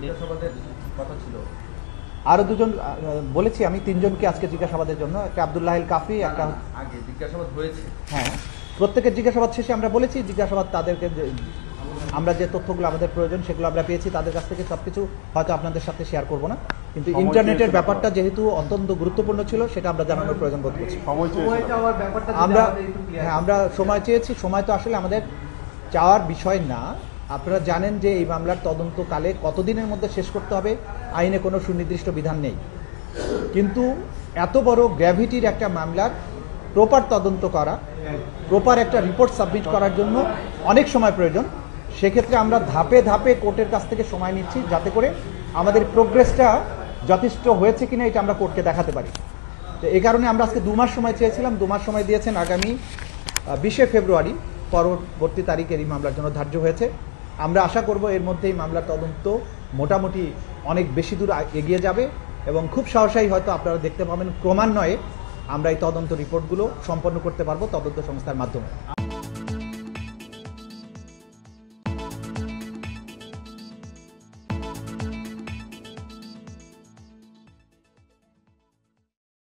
জিজ্ঞাসাবাদের কথা ছিল। আরও দুজন বলেছি আমি, তিনজনকে আজকে জিজ্ঞাসাবাদের জন্য, একটা আব্দুল্লাহিল কাফি, একটা আগে জিজ্ঞাসাবাদ হয়েছে। হ্যাঁ, প্রত্যেকের জিজ্ঞাসাবাদ শেষে আমরা বলেছি জিজ্ঞাসাবাদ তাদেরকে আমরা যে তথ্যগুলো আমাদের প্রয়োজন সেগুলো আমরা পেয়েছি তাদের কাছ থেকে। সব কিছু হয়তো আপনাদের সাথে শেয়ার করব না, কিন্তু ইন্টারনেটের ব্যাপারটা যেহেতু অত্যন্ত গুরুত্বপূর্ণ ছিল সেটা আমরা জানানোর প্রয়োজন বোধ করছি। আমরা সময় চেয়েছি। সময় তো আসলে আমাদের চাওয়ার বিষয় না। আপনারা জানেন যে এই মামলার তদন্তকালে কতদিনের মধ্যে শেষ করতে হবে আইনে কোনো সুনির্দিষ্ট বিধান নেই, কিন্তু এত বড় গ্র্যাভিটির একটা মামলার প্রপার তদন্ত করা, প্রপার একটা রিপোর্ট সাবমিট করার জন্য অনেক সময় প্রয়োজন। সেক্ষেত্রে আমরা ধাপে ধাপে কোর্টের কাছ থেকে সময় নিচ্ছি যাতে করে আমাদের প্রোগ্রেসটা যথেষ্ট হয়েছে কিনা এটা আমরা কোর্টকে দেখাতে পারি। তো এই কারণে আমরা আজকে 2 মাস সময় চেয়েছিলাম, 2 মাস সময় দিয়েছেন। আগামী 20শে ফেব্রুয়ারি পরবর্তী তারিখের এই মামলার জন্য ধার্য হয়েছে। আমরা আশা করব এর মধ্যেই মামলার তদন্ত মোটামুটি অনেক বেশি দূর এগিয়ে যাবে এবং খুব সহসাই হয়তো আপনারা দেখতে পাবেন ক্রমান্বয়ে আমরা এই তদন্ত রিপোর্টগুলো সম্পন্ন করতে পারবো তদন্ত সংস্থার মাধ্যমে।